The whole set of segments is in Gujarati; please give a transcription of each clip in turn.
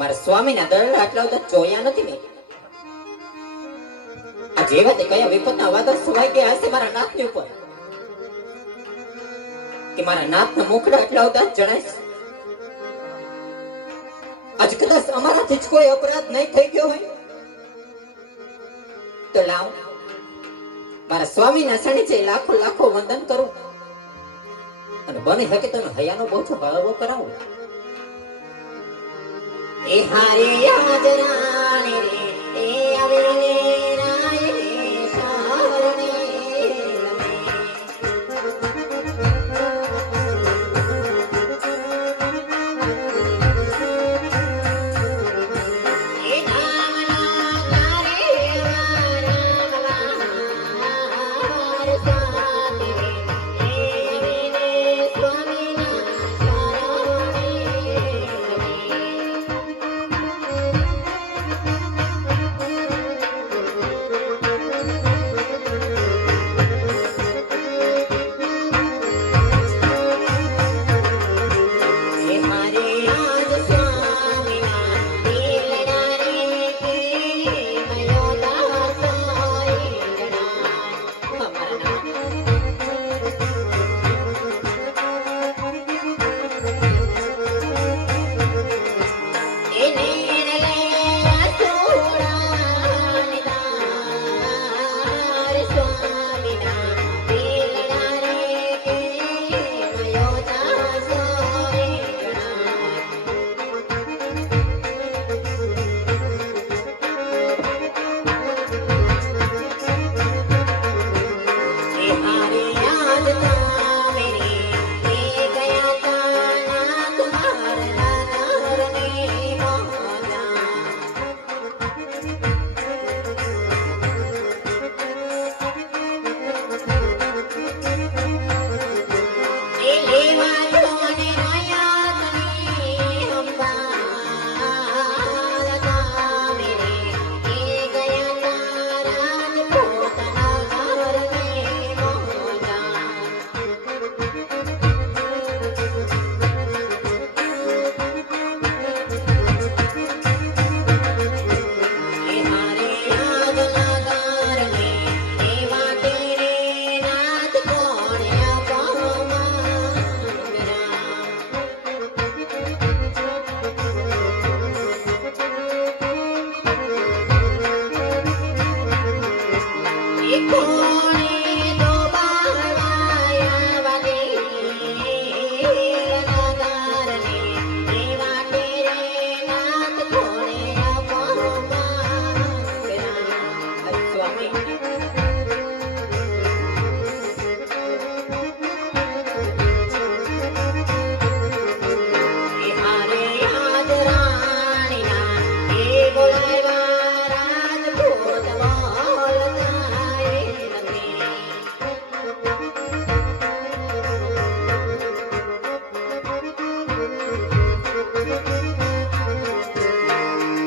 મારા સ્વામીના દરડા આટલા બધા જોયા નથી મેં. આ જેવા તે કયા વિપતના વાદળ સુવાઈ ગયા હશે મારા નાથની ઉપર કે મારા નાથના મુખડા આટલા બધા જણાય છે. આજ કદાચ અમારાથી જ કોઈ અપરાધ નહીં થઈ ગયો હોય તો લાવ મારા સ્વામીના શરણે છે લાખો લાખો વંદન કરું અને બની શકે તો હયાનો બોજો હળવો કરાવું. એ હારે યાદ રાણે રે એ આવે રે રાય રે સારણે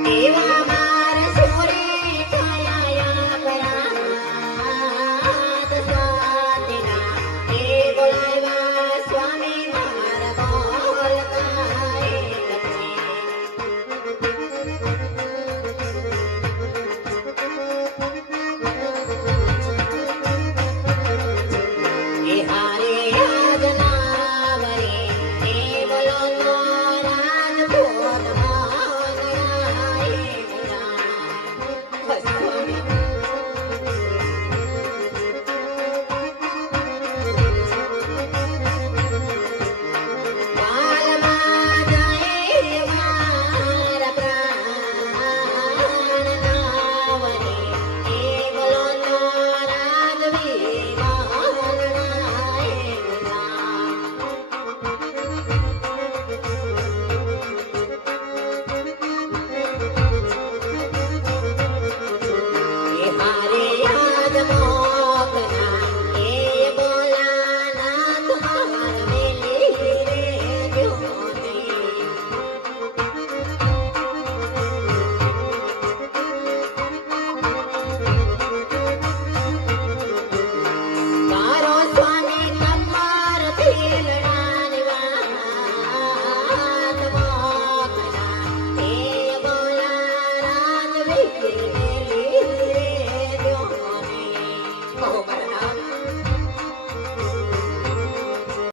Eva.